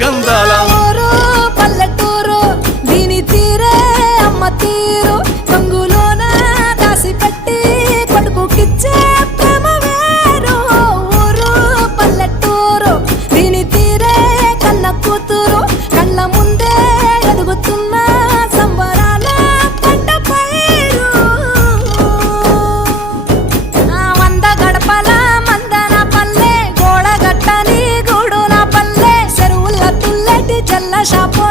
గంధాల ఊరు పల్లెటూరు దీని తీరే అమ్మ తీరు కంగులోన దాసి పెట్టి కొడుకుకిచ్చే ప్రేమ వేరు ఊరు పల్లెటూరు దీని తీరే కన్న కూతురు కళ్ళ ముందే ఎదుగుతున్న సంబరాల పంట పైరు వంద గడపల మందన పల్లె గోడ గట్టని గూడు నా పల్లె చెరువుల తుల్లటి జల్ల షాపు